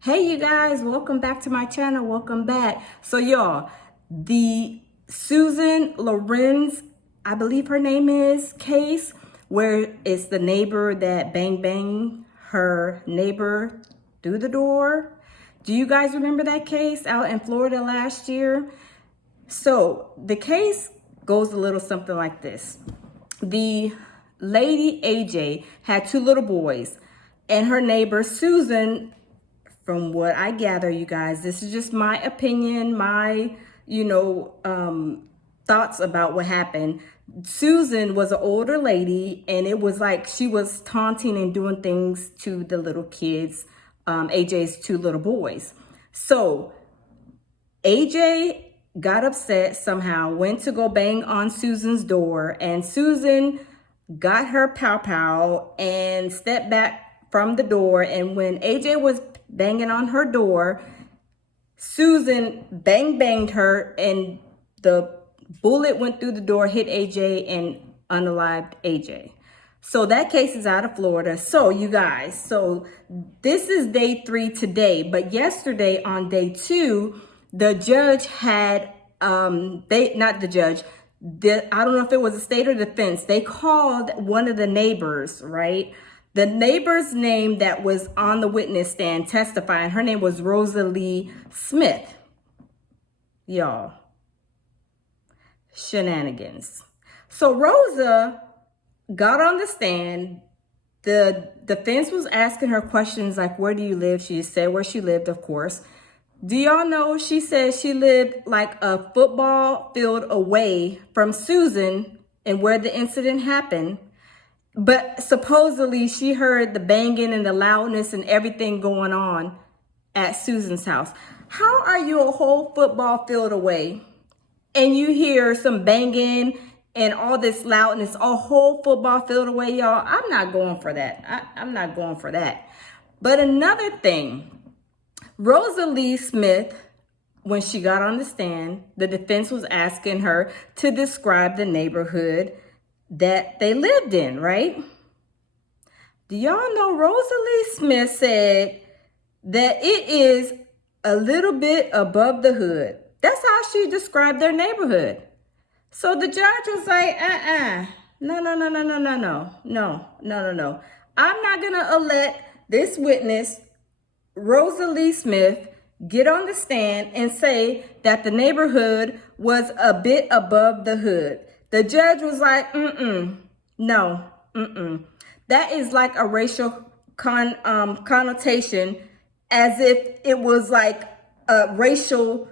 Hey you guys, welcome back to my channel. Welcome back. So y'all, the Susan Lorincz, I believe her name is, case where it's the neighbor that banged her neighbor through the door. Do you guys remember that case out in Florida last year? So the case goes a little something like this. The lady AJ had two little boys, and her neighbor Susan, from what I gather, you guys, this is just my opinion, my, thoughts about what happened. Susan was an older lady, and it was like she was taunting and doing things to the little kids, AJ's two little boys. So AJ got upset somehow, went to go bang on Susan's door, and Susan got her pow pow and stepped back from the door. And when AJ was banging on her door, Susan banged her, and the bullet went through the door, hit AJ, and unalived AJ. So that case is out of Florida. So you guys, so this is day 3 today, but yesterday on day 2, the judge had, I don't know if it was a state or defense, they called one of the neighbors, right? The neighbor's name that was on the witness stand testifying, her name was Rosalie Smith. Y'all, shenanigans. So Rosa got on the stand. The defense was asking her questions like, where do you live? She said where she lived, of course. Do y'all know she said she lived like a football field away from Susan and where the incident happened? But supposedly she heard the banging and the loudness and everything going on at Susan's house. How are you a whole football field away and you hear some banging and all this loudness a whole football field away, y'all? I'm not going for that. I'm not going for that. But another thing, Rosalie Smith, when she got on the stand, the defense was asking her to describe the neighborhood that they lived in, right? Do y'all know Rosalie Smith said that it is a little bit above the hood? That's how she described their neighborhood. So the judge was like, no. I'm not gonna let this witness, Rosalie Smith, get on the stand and say that the neighborhood was a bit above the hood. The judge was like, no. That is like a racial connotation, as if it was like a racial,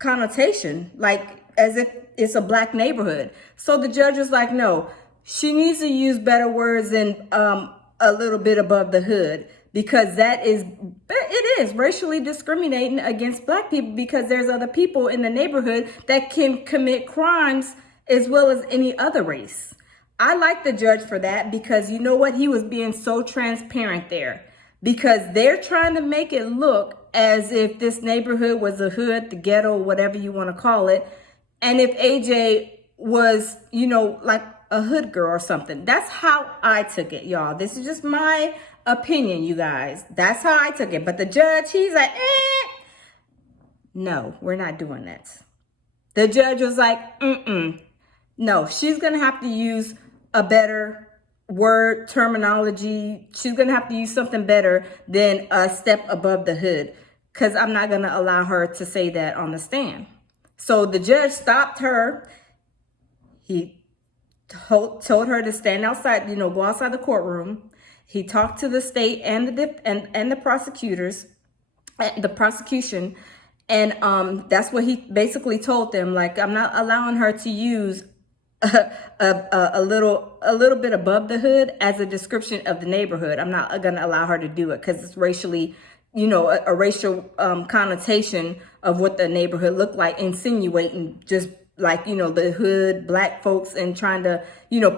connotation, like as if it's a black neighborhood. So the judge was like, no, she needs to use better words than a little bit above the hood, because it is racially discriminating against black people, because there's other people in the neighborhood that can commit crimes as well as any other race. I like the judge for that, because you know what? He was being so transparent there, because they're trying to make it look as if this neighborhood was a hood, the ghetto, whatever you want to call it. And if AJ was, like a hood girl or something. That's how I took it, y'all. This is just my opinion, you guys. That's how I took it. But the judge, he's like, no, we're not doing that. The judge was like, no, she's going to have to use a better word terminology. She's going to have to use something better than a step above the hood, because I'm not going to allow her to say that on the stand. So the judge stopped her. He told her to stand outside, go outside the courtroom. He talked to the state and the prosecutors, the prosecution, and that's what he basically told them. Like, I'm not allowing her to use a little bit above the hood as a description of the neighborhood. I'm not going to allow her to do it, because it's racially, a racial connotation of what the neighborhood looked like, insinuating just like, the hood, black folks, and trying to,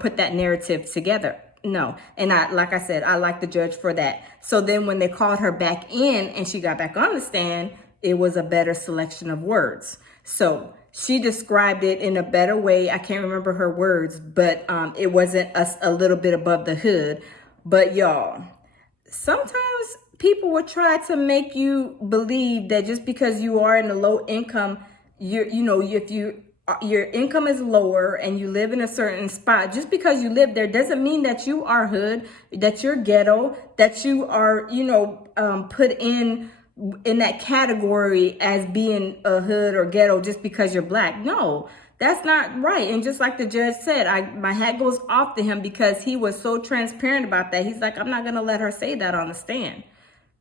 put that narrative together. No. And like I said, I like the judge for that. So then when they called her back in and she got back on the stand, it was a better selection of words. So she described it in a better way. I can't remember her words, but it wasn't a little bit above the hood. But y'all, sometimes people will try to make you believe that just because you are in a low income, if your income is lower and you live in a certain spot, just because you live there doesn't mean that you are hood, that you're ghetto, that you are, put in that category as being a hood or ghetto just because you're black. No, that's not right. And just like the judge said, my hat goes off to him because he was so transparent about that. He's like, I'm not going to let her say that on the stand.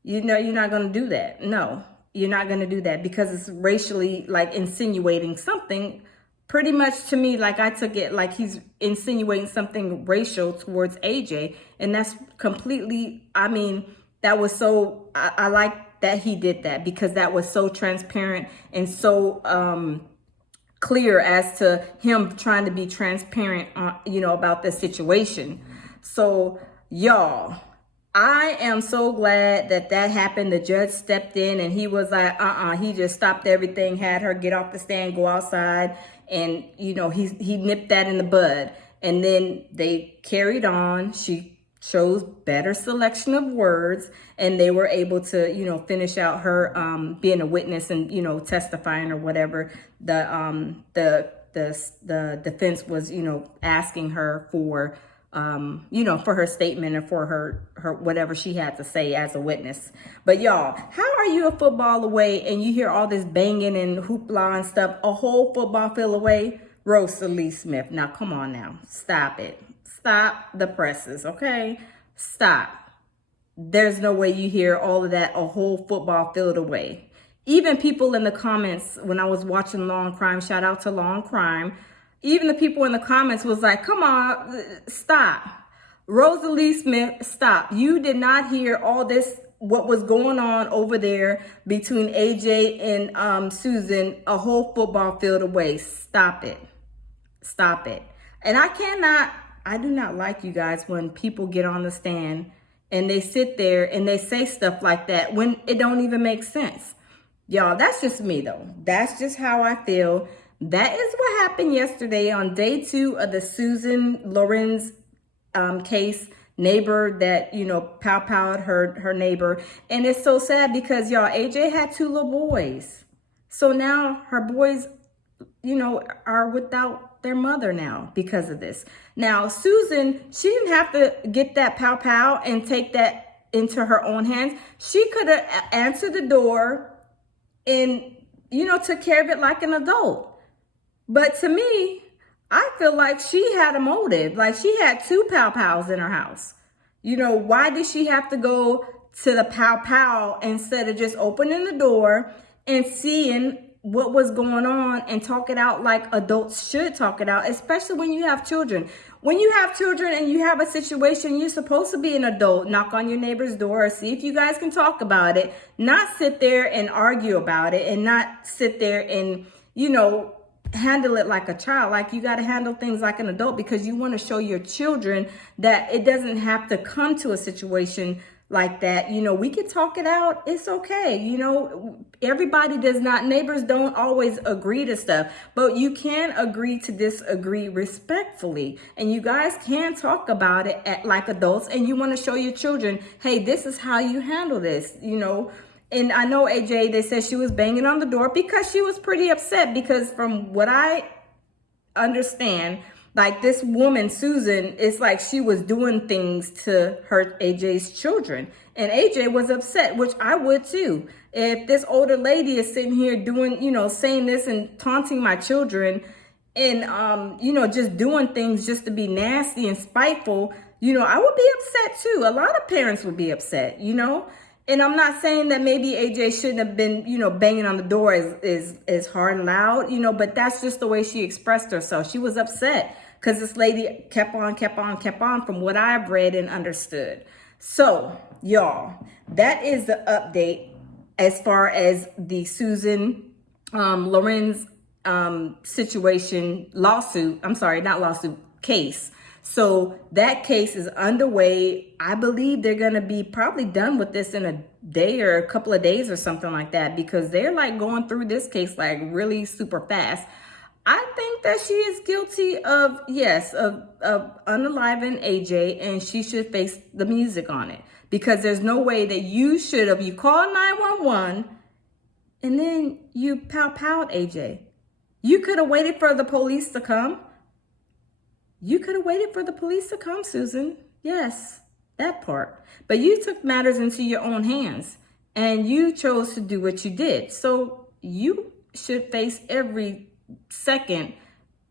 You're not going to do that. No, you're not going to do that because it's racially like insinuating something. Pretty much to me, like I took it like he's insinuating something racial towards AJ. And that's completely, that was so, I like that he did that because that was so transparent and so clear as to him trying to be transparent, about the situation. So y'all, I am so glad that happened. The judge stepped in and he was like, he just stopped everything, had her get off the stand, go outside. And, he nipped that in the bud. And then they carried on. She chose better selection of words and they were able to, finish out her being a witness and, testifying or whatever. The defense was, asking her for, for her statement and for her whatever she had to say as a witness. But y'all, how are you a football away and you hear all this banging and hoopla and stuff, a whole football field away? Rosalie Smith. Now, come on now. Stop it. Stop the presses, okay? Stop. There's no way you hear all of that a whole football field away. Even people in the comments, when I was watching Law and Crime, shout out to Law and Crime, even the people in the comments was like, come on, stop. Rosalie Smith, stop. You did not hear all this, what was going on over there between AJ and Susan, a whole football field away. Stop it. Stop it. And I do not like, you guys, when people get on the stand and they sit there and they say stuff like that when it don't even make sense. Y'all, that's just me though. That's just how I feel. That is what happened yesterday on day 2 of the Susan Lorincz case. Neighbor that, pow-powed her neighbor. And it's so sad because, y'all, AJ had 2 little boys. So now her boys, are without their mother now because of this. Now, Susan, she didn't have to get that pow-pow and take that into her own hands. She could have answered the door and, took care of it like an adult. But to me, I feel like she had a motive. Like she had 2 pow-pows in her house. Why did she have to go to the pow-pow instead of just opening the door and seeing what was going on and talk it out like adults should talk it out, especially when you have children. When you have children and you have a situation, you're supposed to be an adult, knock on your neighbor's door, see if you guys can talk about it, not sit there and argue about it and not sit there and, handle it like a child. Like you got to handle things like an adult because you want to show your children that it doesn't have to come to a situation like that. We could talk it out. It's okay. Everybody does not, neighbors don't always agree to stuff, but you can agree to disagree respectfully. And you guys can talk about it like adults, and you want to show your children, hey, this is how you handle this, And I know AJ, they said she was banging on the door because she was pretty upset because from what I understand, like this woman, Susan, it's like she was doing things to hurt AJ's children. And AJ was upset, which I would too. If this older lady is sitting here doing, saying this and taunting my children and, just doing things just to be nasty and spiteful, I would be upset too. A lot of parents would be upset, And I'm not saying that maybe AJ shouldn't have been, banging on the door as hard and loud, but that's just the way she expressed herself. She was upset because this lady kept on from what I've read and understood. So, y'all, that is the update as far as the Susan Lorincz case. So that case is underway. I believe they're going to be probably done with this in a day or a couple of days or something like that because they're like going through this case like really super fast. I think that she is guilty of, yes, of unaliving AJ, and she should face the music on it. Because there's no way that you should have, you called 911 and then you pow-powed AJ. You could have waited for the police to come. You could have waited for the police to come, Susan. Yes, that part. But you took matters into your own hands and you chose to do what you did. So you should face every second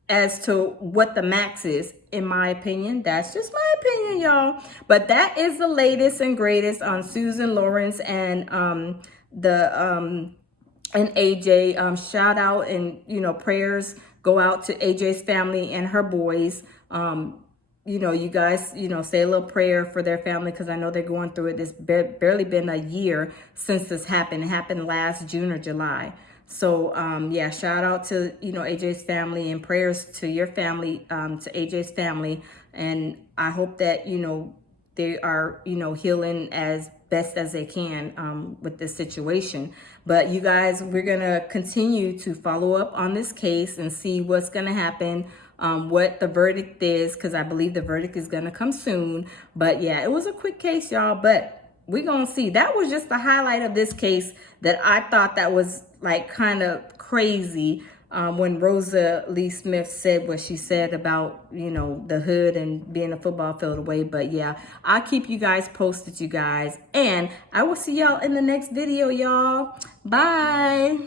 as to what the max is, in my opinion. That's just my opinion, y'all. But that is the latest and greatest on Susan Lorincz and AJ. Shout out and, you know, prayers go out to AJ's family and her boys. You know, you guys, you know, say a little prayer for their family, because I know they're going through it. It's barely been a year since this happened. It happened last June or July. So, yeah, shout out to, you know, AJ's family, and prayers to your family, to AJ's family. And I hope that, you know, they are, you know, healing as best as they can with this situation. But you guys, we're going to continue to follow up on this case and see what's going to happen, what the verdict is, because I believe the verdict is going to come soon. But yeah, it was a quick case, y'all, but we're going to see. That was just the highlight of this case that I thought that was like kind of crazy. When Rosa Lee Smith said what she said about, you know, the hood and being a football field away. But yeah, I'll keep you guys posted, you guys. And I will see y'all in the next video, y'all. Bye.